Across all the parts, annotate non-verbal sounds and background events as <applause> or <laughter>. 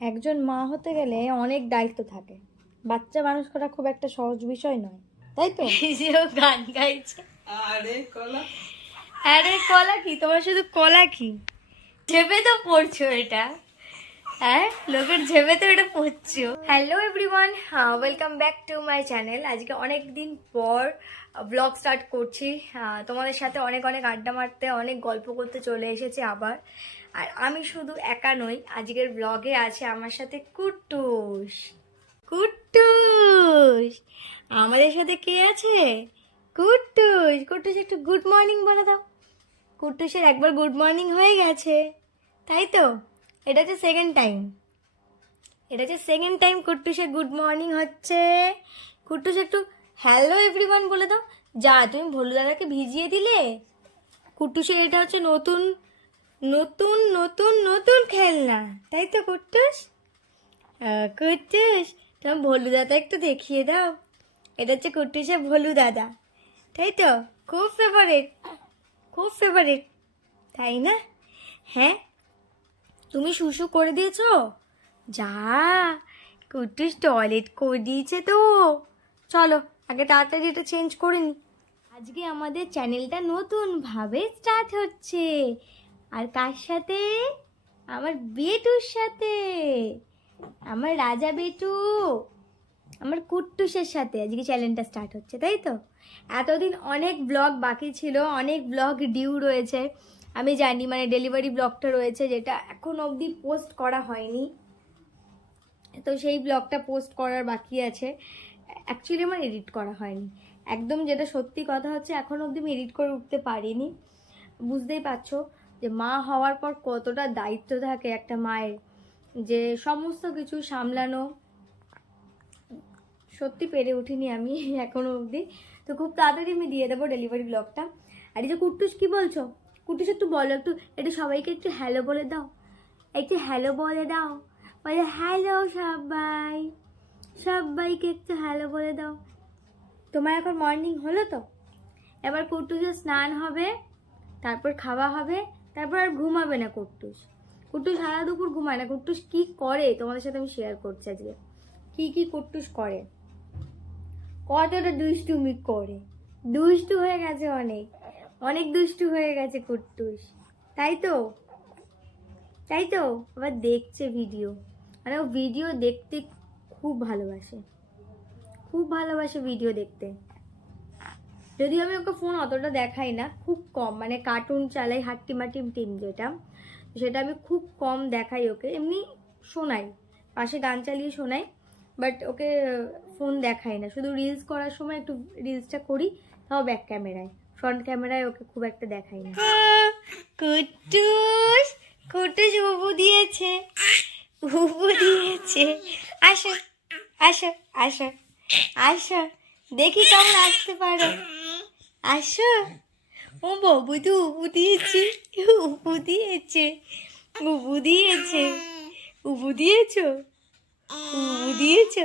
একজন মা হতে গেলে অনেক দায়িত্ব থাকে। বাচ্চা মানুষ করা খুব একটা সহজ বিষয় নয়। তাই তো? <laughs> গান গাইছে। আরে কলা। আরে কলা কি? তোমার শুধু কলা কি? ঝেপে তো পড়ছো এটা। হ্যাঁ? লোকের ঝেপে তো এটা পড়ছো। Hello everyone welcome back to my channel আজকে অনেক দিন পর ব্লগ স্টার্ট করছি। তোমাদের সাথে অনেক অনেক আড্ডা মারতে, অনেক গল্প করতে চলে এসেছে আবার। আর আমি শুধু একা নই, আজকের ব্লগে আছে আমার সাথে কুট্টুস। কুট্টুস! আমাদের সাথে কে আছে? কুট্টুস! কুট্টুস, একটু গুড মর্নিং বলে দাও। কুট্টুসের একবার গুড মর্নিং হয়ে গেছে। তাই তো? এটা হচ্ছে সেকেন্ড টাইম এটা হচ্ছে সেকেন্ড টাইম কুট্টুসের গুড মর্নিং হচ্ছে। কুট্টুস, একটু হ্যালো এভরিওয়ান বলে দাও। যা, তুমি ভোলু দাদাকে ভিজিয়ে দিলে? কুট্টুসের এটা হচ্ছে নতুন নতুন নতুন নতুন খেলনা। তাই তো, কুট্টুস? কুট্টুস, তোমার ভোলু দাদা একটু দেখিয়ে দাও। এটা হচ্ছে কুট্টুসের ভোলু দাদা। তাই তো? খুব ফেভারিট খুব ফেভারিট তাই না? হ্যাঁ? তুমি শুশু করে দিয়েছ? যা, কুট্টুস টয়লেট করে দিয়েছে তো। চলো আগে তাড়াতাড়ি এটা চেঞ্জ করে নি। আজকে আমাদের চ্যানেলটা নতুনভাবে স্টার্ট হচ্ছে। আর কার সাথে? আমার বেটুর সাথে। আমার রাজা বেটু। আমার কুট্টুসের সাথে আজকে চ্যানেলটা স্টার্ট হচ্ছে, তাই তো? এতদিন অনেক ব্লগ বাকি ছিল, অনেক ব্লগ ডিউ রয়েছে। আমি জানি মানে ডেলিভারি ব্লগটা রয়েছে, যেটা এখন অবধি পোস্ট করা হয়নি। তো সেই ব্লগটা পোস্ট করার বাকি আছে। অ্যাকচুয়ালি আমার এডিট করা হয়নি। একদম যেটা সত্যি কথা হচ্ছে, এখন অবধি আমি এডিট করে উঠতে পারিনি। বুঝতেই পারছ যে মা হওয়ার পর কতটা দায়িত্ব থাকে একটা মায়ের, যে সমস্ত কিছু সামলানো। সত্যি পেরে উঠিনি আমি <laughs> এখনও অবধি। তো খুব তাড়াতাড়ি আমি দিয়ে দেবো ডেলিভারি ব্লগটা আর এই যে কুট্টুস, কী বলছো? কুট্টুস, একটু বলো, একটু একটু সবাইকে একটু হ্যালো বলে দাও। একটু হ্যালো বলে দাও। বলে হ্যালো সবাই। সবাইকে একটু হ্যালো বলে দাও। তোমার এখন মর্নিং হলো তো? এবার কুট্টুসের স্নান হবে তারপর খাওয়া হবে তারপর আর ঘুমাবে না কুট্টুস কুট্টুস সারা দুপুর ঘুমায় না। কুট্টুস কি করে? তোমাদের সাথে আমি শেয়ার করছি আজকে। কি কি কুট্টুস করে? কতটা দুষ্টুমি করে? দুষ্টু হয়ে গেছে অনেক। অনেক দুষ্টু হয়ে গেছে কুট্টুস তাই তো? তাই তো? আবার দেখছে ভিডিও মানে ও ভিডিও দেখতে খুব ভালোবাসে। খুব ভালোবাসে ভিডিও দেখতে। যদিও আমি ওকে ফোন অতটা দেখাই না, খুব কম। মানে কার্টুন চালাই হাট্টিমাটিম টিম যেটা, সেটা আমি খুব কম দেখাই ওকে। এমনি শোনাই, পাশে গান চালিয়ে শোনাই বাট ওকে ফোন দেখাই না। শুধু রিলস করার সময় একটু রিলসটা করি, তাও ব্যাক ক্যামেরায় ফ্রন্ট ক্যামেরায় ওকে খুব একটা দেখাই না। কুটুস কুট্টুস উবু দিয়েছে। উবু দিয়েছে। আসো। আসো আসো আসো। দেখি কেমন আসতে পারো। আসো। ও বাবু তো উবু দিয়েছে। উবু দিয়েছে। উবু দিয়েছে। উবু দিয়েছ? উবু দিয়েছ?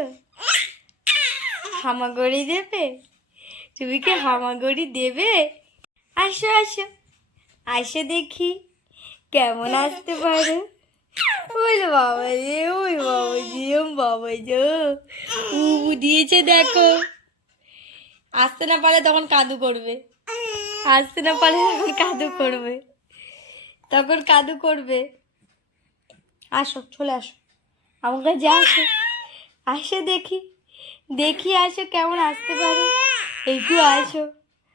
হামাগড়ি দেবে? তুমি কি হামাগড়ি দেবে? আসো আসো। আসো দেখি, কেমন আসতে পারো? ওই বাবা রে ওই বাবা জি বাবা জো। উবু দিয়েছে দেখো। আসতে না পারলে তখন কাদু করবে। আসতে না পারলে তখন কাদু করবে। তখন কাদু করবে। আসো, চলে আসো। আমার কাছে আসো। আসো দেখি। দেখি আসো কেমন আসতে পারো। একটু আসো।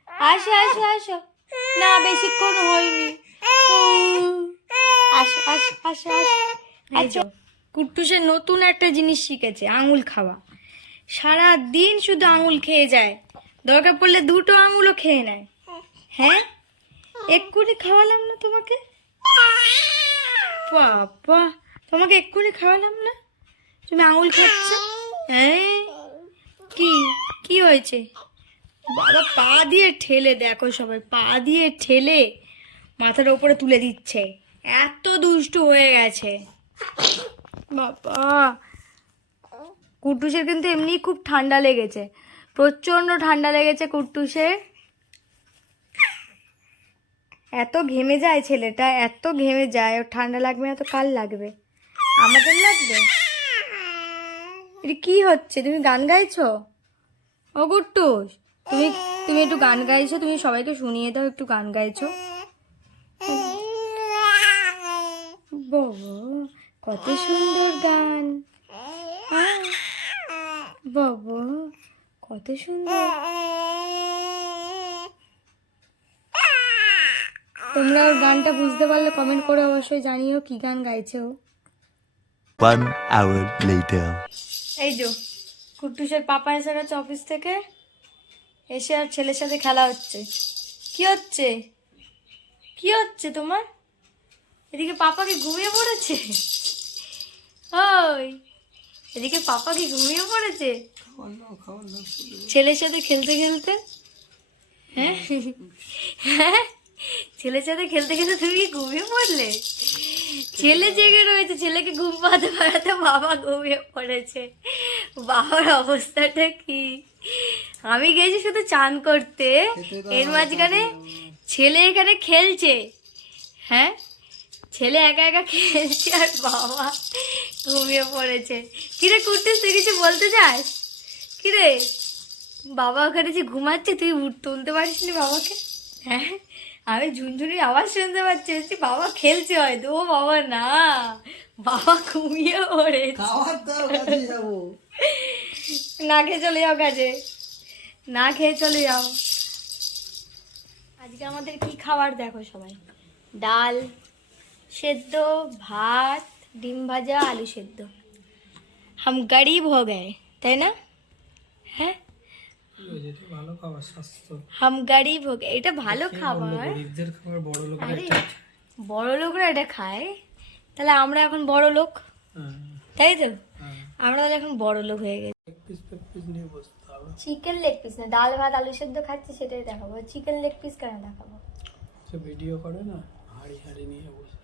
আসো আসো আসো। না, বেশিক্ষণ হয়নি। আসো আসো আসো আসো। আচ্ছা। কুট্টুসের নতুন একটা জিনিস শিখেছে আঙুল খাওয়া। সারা দিন শুধু আঙুল খেয়ে যায় দরকার পড়লে দুটো আঙুলও খেয়ে নেয়। হ্যাঁ? এক্ষুনি খাওয়ালাম না তোমাকে? বাবা তোমাকে এক্ষুনি খাওয়ালাম না? তুমি আঙুল খাচ্ছ? হ্যাঁ কি কি হয়েছে? বাবা পা দিয়ে ঠেলে দেখো সবাই পা দিয়ে ঠেলে মাথার ওপরে তুলে দিচ্ছে। এত দুষ্টু হয়ে গেছে। বাবা। কুট্টুসের কিন্তু এমনি খুব ঠান্ডা লেগেছে। প্রচণ্ড ঠান্ডা লেগেছে কুট্টুসের। এত ঘেমে যায় ছেলেটা, এত ঘেমে যায়, ওর ঠান্ডা লাগবে না তো কাল লাগবে। আমাদের লাগবে? কি হচ্ছে? তুমি গান গাইছো? ও গুট্টুস তুমি তুমি একটু গান গাইছো, তুমি সবাইকে শুনিয়ে দাও, একটু গান গাইছো। বাবা কত সুন্দর গান। বাবা কত সুন্দর। তোমরা ওর গানটা বুঝতে পারলে কমেন্ট করে অবশ্যই জানিও কি গান গাইছে ও। One hour later. এই যো কুট্টুসের পাপা এসে গেছে অফিস থেকে। এসে আর ছেলের সাথে খেলা হচ্ছে। কি হচ্ছে? কি হচ্ছে তোমার? এদিকে পাপাকে ঘুমিয়ে পড়েছে? ওই এদিকে পাপা কি ঘুমিয়ে পড়েছে? ছেলের সাথে খেলতে খেলতে? হ্যাঁ? হ্যাঁ? ছেলের সাথে খেলতে খেলতে তুমি ঘুমিয়ে পড়লে? ছেলে জেগে রয়েছে ছেলেকে ঘুম পাতে পারাতে বাবা ঘুমিয়ে পড়েছে। বাবার অবস্থাটা কি? আমি গেছি শুধু চান করতে। এর মাঝখানে ছেলে এখানে খেলছে। হ্যাঁ? ছেলে একা একা খেলছে আর বাবা ঘুমিয়ে পড়েছে। কিরে কুট্টিস তুই কিছু বলতে চাস? কিরে? বাবা ওখানে যে ঘুমাচ্ছে তুই উঠ তুলতে পারিস নি বাবাকে? হ্যাঁ? আমি ঝুনঝুনির আওয়াজ শুনতে পাচ্ছি বাবা খেলছে হয়তো। ও বাবা না। বাবা ঘুমিয়ে দাও না খেয়ে চলে যাও কাজে। না খেয়ে চলে যাও। আজকে আমাদের কি খাবার দেখো সবাই? ডাল সেদ্ধ ভাত ডিম ভাজা আলু সেদ্ধ। হাম গরিব হো গে তাই না? হ্যাঁ? ভালো খাবার স্বাস্থ্য হাম গরিব হো এটা ভালো খাবার। গরিবদের খাবার বড় লোক আরে বড় লোকরা এটা খায়। তাহলে আমরা এখন বড় লোক? তাই তো? আমরা তাহলে এখন বড় লোক হয়ে গেছি। চিকেন লেগ পিস না ডাল ভাত আলু সেদ্ধ খাচ্ছি সেটাই দেখাবো। চিকেন লেগ পিস কেন দেখাবো? ভিডিও করে না? হাড়ি হাড়ি নিয়ে বসে।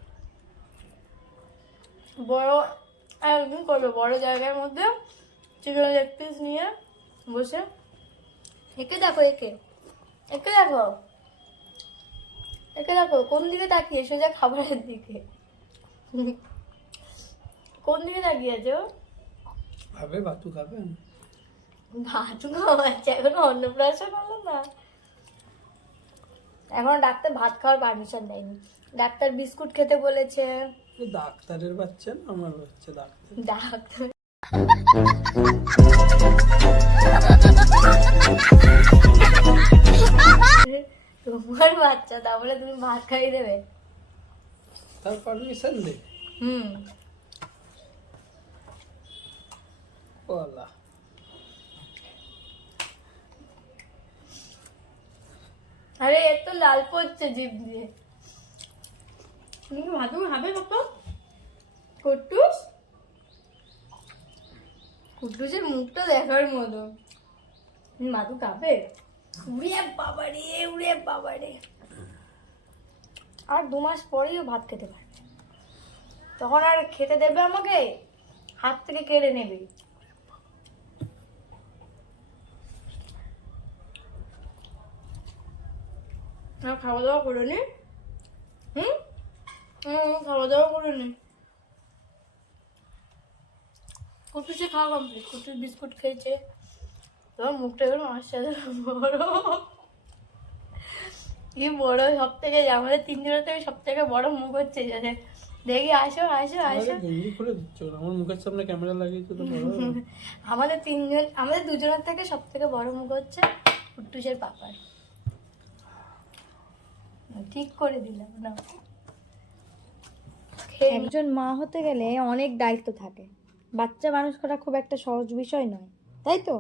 বড় একদিন করবে বড় জায়গার মধ্যে চিকেন লেগ পিস নিয়ে বসে। একে দেখো একে। একে দেখো। একে দেখো কোন দিকে তাকিয়ে সোজা খাবারের দিকে। কোন দিকে তাকিয়ে আছে? ও ভাবে বাতু খাবেন ভাত খাওয়াচ্ছে এখনও অন্নপ্রাশন হলো না। এখনও ডাক্তার ভাত খাওয়ার পারমিশন দেয়নি। ডাক্তার বিস্কুট খেতে বলেছে। ডাক্তারের বাচ্চা না আমার বাচ্চা ডাক্তার। ডাক্তার। তোমার বাচ্চা তারপরে তুমি ভাত খাইয়ে দেবে। তার পারমিশন দে। হুম। আল্লাহ আরে এর তো লাল পড়ছে জিভ দিয়ে। ভাত খাবে বাবা কুট্টুস? কুট্টুসের মুখটা দেখার মতো। মাদু খাবে উড়ে বাবারে উড়ে বাবারে। আর দু মাস পরেই ও ভাত খেতে পারবে। তখন আর খেতে দেবে আমাকে? হাত থেকে কেড়ে নেবে। খাওয়া দাওয়া করে নি। খাওয়া দাওয়া করে নি। কুটুসে খাওয়া কমপ্লিট কুটুস বিস্কুট খেয়েছে। তোমার মুখটা এবার আমার সাথে বড়। কি বড় সব থেকে আমাদের তিনজনের থেকে সব থেকে বড় মুখ হচ্ছে যাতে দেখি আসো আসো আসো। গেঞ্জি খুলে দিচ্ছ আমার মুখের সামনে ক্যামেরা লাগিয়েছো তো বড়। <laughs> আমাদের তিনজন আমাদের দুজনের থেকে সব থেকে বড় মুখ হচ্ছে কুট্টুসের পাপার। ঠিক করে দিলাম নি। একজন মা হতে গেলে অনেক দায়িত্ব থাকে। বাচ্চা মানুষ করা খুব একটা সহজ বিষয় নয়, তাই তো?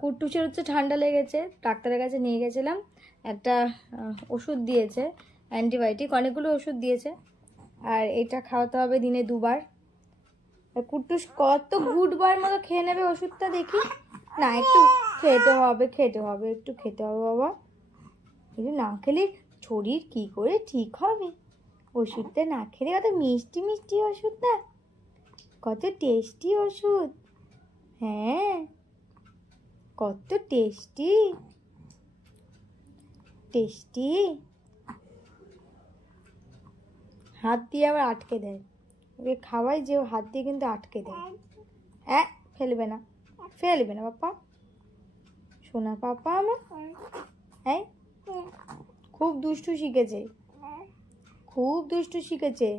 কুট্টুসের হচ্ছে ঠান্ডা লেগেছে, ডাক্তারের কাছে নিয়ে গেছিলাম, একটা ওষুধ দিয়েছে, অ্যান্টিবায়োটিক, অনেকগুলো ওষুধ দিয়েছে, আর এটা খাওয়াতে হবে দিনে দুবার। আর কুট্টুস কত ঘুটবার মতো খেয়ে নেবে ওষুধটা দেখি। না, একটু খেতে হবে খেতে হবে, একটু খেতে হবে, বাবা। কিন্তু না খেলে শরীর কি করে ঠিক হবে? ওষুধটা না খেলে কত মিষ্টি মিষ্টি ওষুধ না? কত টেস্টি ওষুধ। হ্যাঁ কত টেস্টি। টেস্টি। হাত দিয়ে আবার আটকে দেয়। ওকে খাওয়াই যে হাত দিয়ে কিন্তু আটকে দেয়। হ্যাঁ ফেলবে না। ফেলবে না পাপা শোনা পাপা আমার। হ্যাঁ খুব দুষ্টু শিখেছে। খুব দুষ্টু শিখেছে।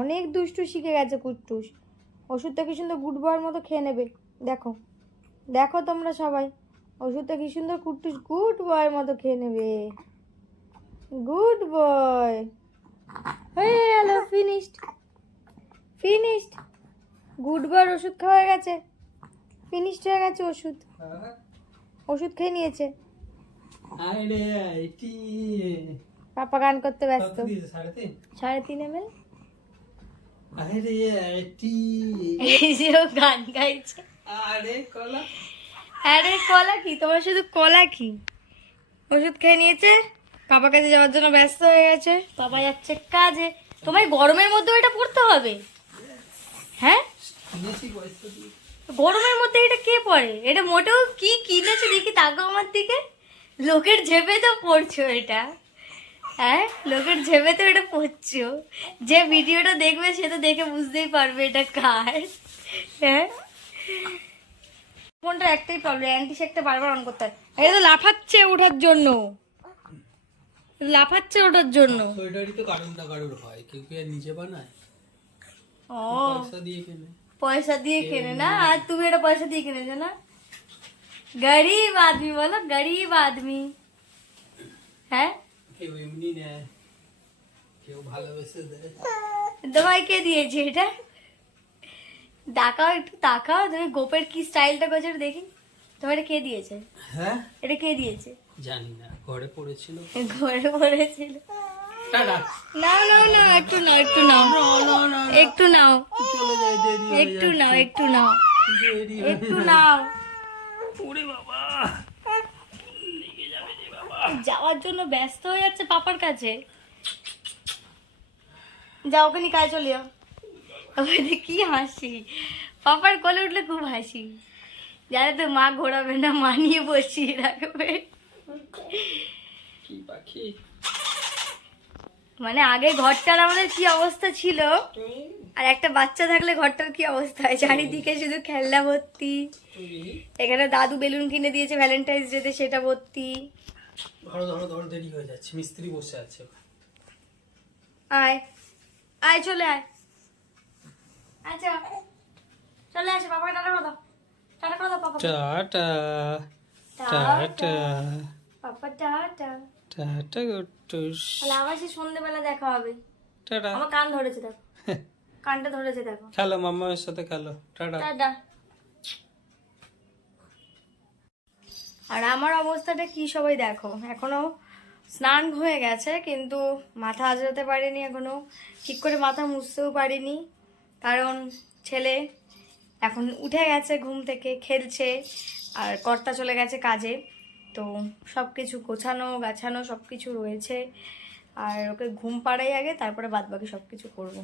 অনেক দুষ্টু শিখে গেছে কুট্টুস। ওষুধটা কি সুন্দর গুড বয়ের মতো খেয়ে নেবে? দেখো দেখো তোমরা সবাই। ওষুধটা কি সুন্দর কুট্টুস গুড বয়ের মতো খেয়ে নেবে। Good boy. হয়ে গেল ফিনিশড ফিনিশড গুড বয়ের ওষুধ খাওয়া হয়ে গেছে। ফিনিশড হয়ে গেছে ওষুধ। ওষুধ খেয়ে নিয়েছে। পাপা গান করতে ব্যস্ত। সাড়ে তিন? এম ও গান গাইছে। আরে কলা। আরে কলা কি? তোমার শুধু কলা কি? ওষুধ খেয়ে নিয়েছে। পাপা কাছে যাওয়ার জন্য ব্যস্ত হয়ে গেছে। পাপা যাচ্ছে কাজে। তোমার গরমের মধ্যে এটা পড়তে হবে। হ্যাঁ? গরমের মধ্যে এটা কে পড়ে এটা মোটেও কি কিনেছে দেখি তাকো আমার দিকে। লোকের ঝেপে তো পড়ছো এটা। হ্যাঁ? লোকের ঝেপে তো এটা পড়ছো। যে ভিডিওটা দেখবে সে তো দেখে বুঝতেই পারবে এটা কার। হ্যাঁ? ফোনটা একটাই প্রবলেম অ্যান্টি সেকটা বারবার অন করতে হয়। এটা তো লাফাচ্ছে ওঠার জন্য। লাফাচ্ছে ওঠার জন্য। সোয়েটারই তো কারুর না কারুর হয় কেউ কি আর নিজে বানায়? ও। পয়সা দিয়ে কেনে না? আর তুমি এটা পয়সা দিয়ে কিনেছো না? গরিব আদমি বলো। গরিব আদমি। হ্যাঁ? কেউ এমনি নেয় কেউ ভালোবেসে দেয়। তোমায় কে দিয়েছে এটা? তাকাও একটু তাকাও। তুমি গোপের কি স্টাইলটা করছ দেখি। তোমার এটা কে দিয়েছে? হ্যাঁ? এটা কে দিয়েছে? জানি না। ঘরে পড়েছিল। ঘরে পড়েছিল। নাও নাও নাও একটু নাও একটু নাও। একটু নাও। একটু নাও একটু নাও। একটু নাও। ওরে বাবা। যাওয়ার জন্য ব্যস্ত হয়ে যাচ্ছে পাপার কাছে। যাও ওখানে কাজ চলে যাও। ওখানে কি হাসি। পাপার কোলে উঠলে খুব হাসি। জানে তো মা ঘোরাবে না মানিয়ে বসিয়ে রাখবে। কি পাখি? মানে আগে ঘরটার আমাদের কি অবস্থা ছিল? আর একটা বাচ্চা থাকলে ঘরটার কি অবস্থা হয়? চারিদিকে শুধু খেলনা ভর্তি। এখানে দাদু বেলুন কিনে দিয়েছে ভ্যালেন্টাইন্স ডেতে সেটা ভর্তি। ধরো ধরো ধরো দেরি হয়ে যাচ্ছে। মিস্ত্রি বসে আছে। আয়। আয় চলে আয়। আচ্ছা। চলে আসে বাবা টাটা করে দাও। টাটা করে দাও papa. Tata. Tata. Papa tata. Tata গুট্টুস তাহলে আবার সে সন্ধ্যেবেলা দেখা হবে। টাটা। আমার কান ধরেছে দেখো। <laughs> কানটা ধরেছে দেখো। খেলো মাম্মার সাথে খেলো। টাটা। টাটা। আর আমার অবস্থাটা কি সবাই দেখো? এখনও স্নান হয়ে গেছে কিন্তু মাথা আজরাতে পারিনি এখনও। ঠিক করে মাথা মুছতেও পারিনি। কারণ ছেলে এখন উঠে গেছে ঘুম থেকে খেলছে আর কর্তা চলে গেছে কাজে। তো সব কিছু গোছানো, গাছানো সব কিছু রয়েছে। আর ওকে ঘুম পাড়াই আগে, তারপরে বাদবাকি সব কিছু করব।